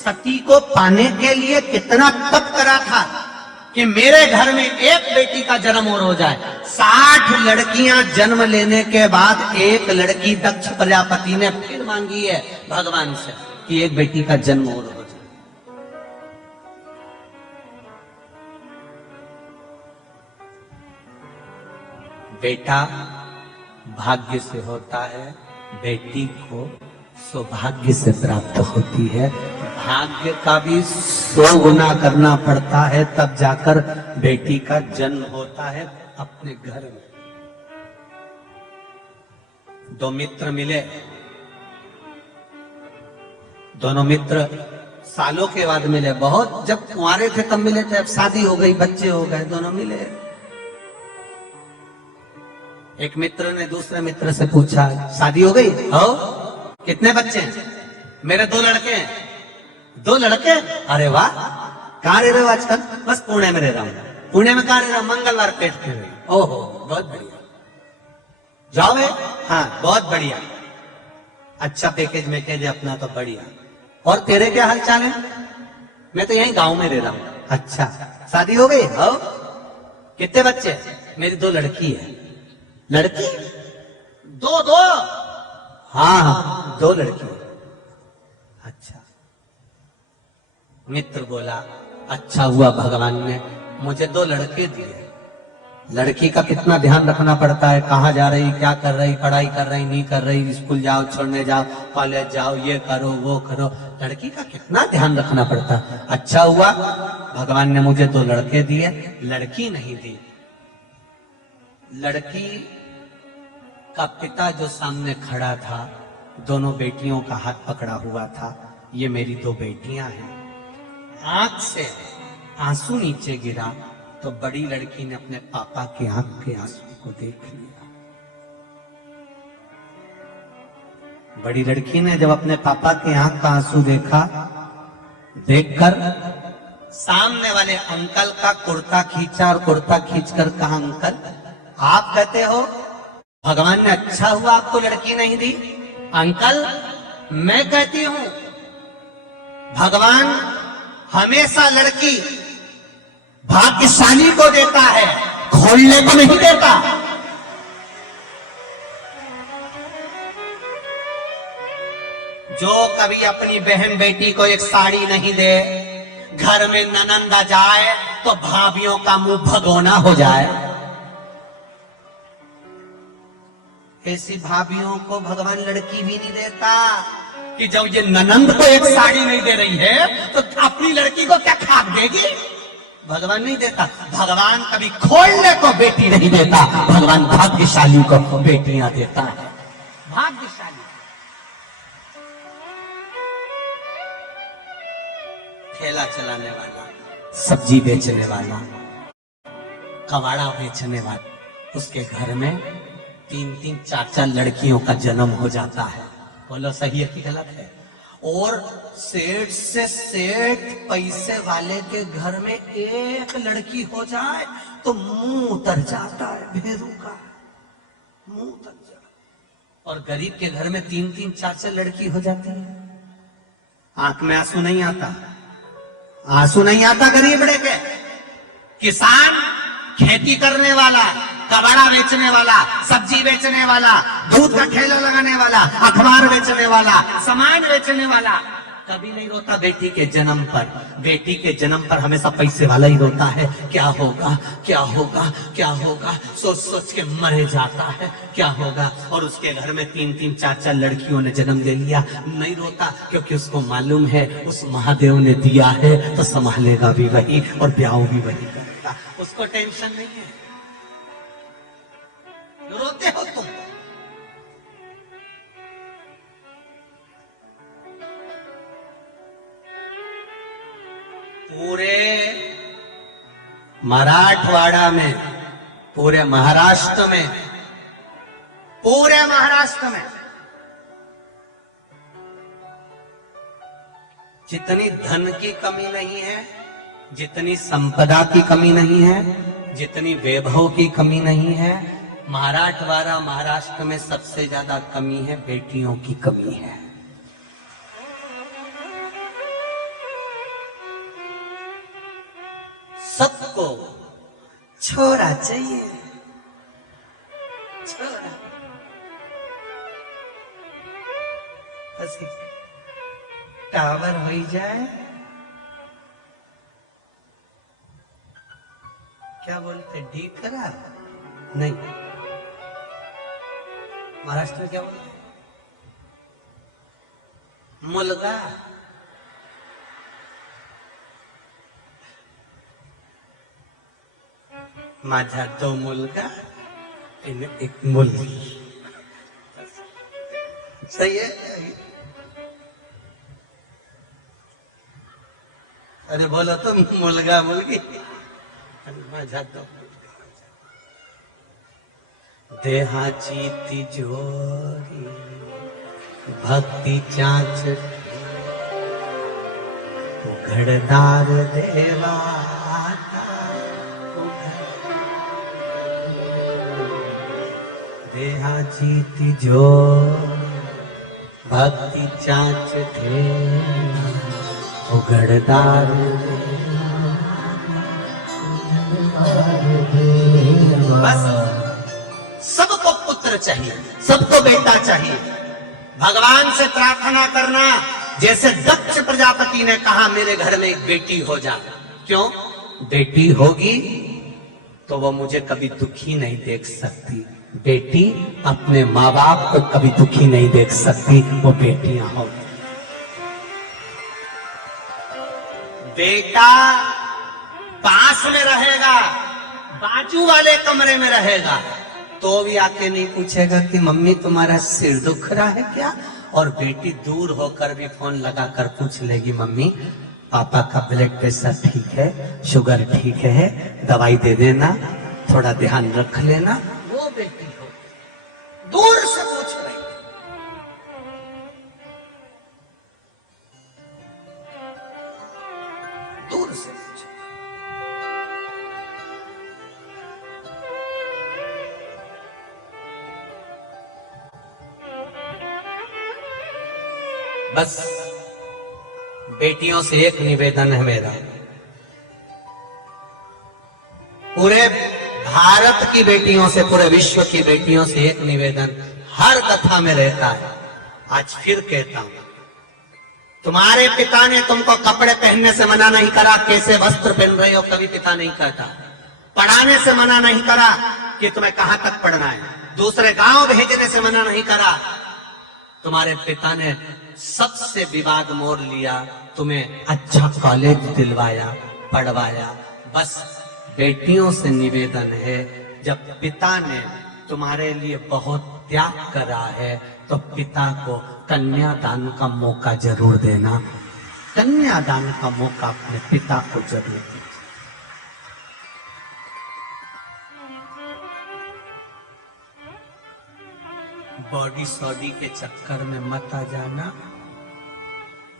सती को पाने के लिए कितना तप करा था कि मेरे घर में एक बेटी का जन्म और हो जाए। 60 लड़कियां जन्म लेने के बाद एक लड़की दक्ष प्रजापति ने फिर मांगी है भगवान से कि एक बेटी का जन्म और हो जाए। बेटा भाग्य से होता है, बेटी को सौभाग्य से प्राप्त होती है। भाग्य का भी 100 गुना करना पड़ता है तब जाकर बेटी का जन्म होता है अपने घर में। 2 मित्र मिले, दोनों मित्र सालों के बाद मिले। बहुत जब कुंवारे थे तब मिले थे, अब शादी हो गई, बच्चे हो गए, दोनों मिले। एक मित्र ने दूसरे मित्र से पूछा, शादी हो गई? हो? कितने बच्चे हैं? मेरे 2 लड़के हैं। 2 लड़के? अरे वाह, कहाँ रह रहे हो आजकल? बस पुणे में रह रहा हूँ। पुणे में कहाँ रह रहा हूँ? मंगलवार पेट पे रही। ओहो, बहुत बढ़िया। जाओ है? हाँ, बहुत बढ़िया। अच्छा पैकेज में कह दे अपना तो बढ़िया। और तेरे क्या हाल चाल है? मैं तो यहीं गांव में रह रहा हूँ। अच्छा, शादी हो गई? हो? कितने बच्चे? मेरी 2 लड़की है। लड़की? 2? हाँ, 2 लड़की। अच्छा। मित्र बोला, अच्छा हुआ भगवान ने मुझे 2 लड़के दिए। लड़की का कितना ध्यान रखना पड़ता है, कहाँ जा रही, क्या कर रही, पढ़ाई कर रही, नहीं कर रही, स्कूल जाओ, छोड़ने जाओ, कॉलेज जाओ, ये करो वो करो, लड़की का कितना ध्यान रखना पड़ता है। अच्छा हुआ भगवान ने मुझे 2 लड़के दिए, लड़की नहीं दी। लड़की का पिता जो सामने खड़ा था, दोनों बेटियों का हाथ पकड़ा हुआ था, ये मेरी 2 बेटियां हैं। आंख से आंसू नीचे गिरा तो बड़ी लड़की ने अपने पापा के आंख के आंसू को देख लिया। बड़ी लड़की ने जब अपने पापा के आंख का आंसू देखा, देखकर सामने वाले अंकल का कुर्ता खींचा और कुर्ता खींचकर कहा, अंकल आप कहते हो भगवान ने अच्छा हुआ आपको लड़की नहीं दी? अंकल मैं कहती हूं भगवान हमेशा लड़की भाग्यशाली को देता है, खोलने को नहीं देता। जो कभी अपनी बहन बेटी को एक साड़ी नहीं दे, घर में ननंद आ जाए तो भाभियों का मुंह भगोना हो जाए, ऐसी भाभियों को भगवान लड़की भी नहीं देता। कि जब ये ननंद को एक साड़ी नहीं दे रही है तो अपनी लड़की को क्या खाक देगी? भगवान नहीं देता। भगवान कभी खोलने को बेटी नहीं देता, भगवान भाग्यशाली को बेटियां देता है। भाग्यशाली। ठेला चलाने वाला, सब्जी बेचने वाला, कबाड़ा बेचने वाला, उसके घर में 3-3, 4-4 लड़कियों का जन्म हो जाता है। बोलो सही है कि गलत है? और सेठ से सेठ पैसे वाले के घर में एक लड़की हो जाए तो मुंह उतर जाता है, भेरू का मुंह उतर जाता। और गरीब के घर में 3-3, 4-4 लड़की हो जाती है, आंख में आंसू नहीं आता। आंसू नहीं आता गरीब के। किसान, खेती करने वाला, कबाड़ा बेचने वाला, सब्जी बेचने वाला, दूध का ठेला लगाने वाला, अखबार बेचने वाला, सामान बेचने वाला, कभी नहीं रोता बेटी के जन्म पर। बेटी के जन्म पर हमेशा पैसे वाला ही रोता है। क्या होगा, क्या होगा, क्या होगा, सोच सोच के मरे जाता है, क्या होगा। और उसके घर में 3-3, 4-4 लड़कियों ने जन्म ले लिया, नहीं रोता, क्योंकि उसको मालूम है उस महादेव ने दिया है तो संभालेगा भी वही और ब्याह भी वही करेगा। उसको टेंशन नहीं है। रोते हो तुम? पूरे मराठवाड़ा में, पूरे महाराष्ट्र में, पूरे महाराष्ट्र में जितनी धन की कमी नहीं है, जितनी संपदा की कमी नहीं है, जितनी वैभव की कमी नहीं है, मराठवाड़ा महाराष्ट्र में सबसे ज्यादा कमी है बेटियों की कमी है। सबको छोरा चाहिए, छोरा। बस टावर हो जाए, क्या बोलते, ढीकरा नहीं, महाराष्ट्र में क्या बोलते, मुलगा। माझा 2 मुलगा आणि 1 मुलगी। सही है? अरे बोलो तो, मुलगा मुलगी आणि माझा 2 मुलगा। देहाची तिजोरी भक्तीच्या उघडदार देवा, देहाची तिजोरी भक्तीच्या उघडदार। बस सबको पुत्र चाहिए, सबको बेटा चाहिए। भगवान से प्रार्थना करना, जैसे दक्ष प्रजापति ने कहा मेरे घर में एक बेटी हो जाए। क्यों? बेटी होगी तो वो मुझे कभी दुखी नहीं देख सकती। बेटी अपने माँ बाप को कभी दुखी नहीं देख सकती, वो बेटियां हो। बेटा पास में रहेगा, बाजू वाले कमरे में रहेगा, तो भी आके नहीं पूछेगा कि मम्मी तुम्हारा सिर दुख रहा है क्या। और बेटी दूर होकर भी फोन लगाकर पूछ लेगी, मम्मी पापा का ब्लड प्रेशर ठीक है, शुगर ठीक है, दवाई दे देना, थोड़ा ध्यान रख लेना। वो बेटी हो, दूर से पूछ रही, दूर से पूछ। बस बेटियों से एक निवेदन है मेरा, पूरे भारत की बेटियों से, पूरे विश्व की बेटियों से एक निवेदन हर कथा में रहता है, आज फिर कहता हूं। तुम्हारे पिता ने तुमको कपड़े पहनने से मना नहीं करा, कैसे वस्त्र पहन रहे हो कभी पिता नहीं कहता। पढ़ाने से मना नहीं करा कि तुम्हें कहां तक पढ़ना है, दूसरे गांव भेजने से मना नहीं करा। तुम्हारे पिता ने सबसे विवाद मोड़ लिया, तुम्हें अच्छा कॉलेज दिलवाया, पढ़वाया। बस बेटियों से निवेदन है, जब पिता ने तुम्हारे लिए बहुत त्याग करा है तो पिता को कन्यादान का मौका जरूर देना। कन्यादान का मौका अपने पिता को जरूर देना। बॉडी सॉडी के चक्कर में मत आ जाना,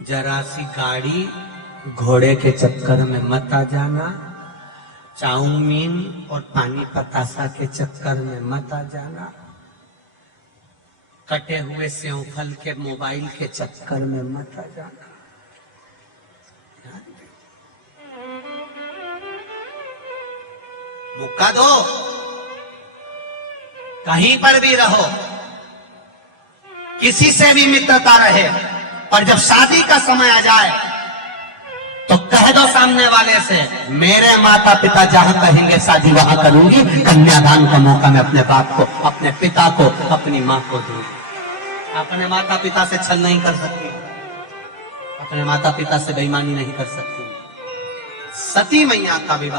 जरा सी गाड़ी घोड़े के चक्कर में मत आ जाना, चाउमीन और पानी पतासा के चक्कर में मत आ जाना, कटे हुए सेवफल के मोबाइल के चक्कर में मत आ जाना। मौका दो, कहीं पर भी रहो, किसी से भी मित्रता रहे, पर जब शादी का समय आ जाए तो कह दो सामने वाले से, मेरे माता पिता जहां कहेंगे शादी वहां करूंगी। कन्यादान का मौका मैं अपने बाप को, अपने पिता को, अपनी मां को दूंगी। अपने माता पिता से छल नहीं कर सकती, अपने माता पिता से बेईमानी नहीं कर सकती। सती मैया का विवाह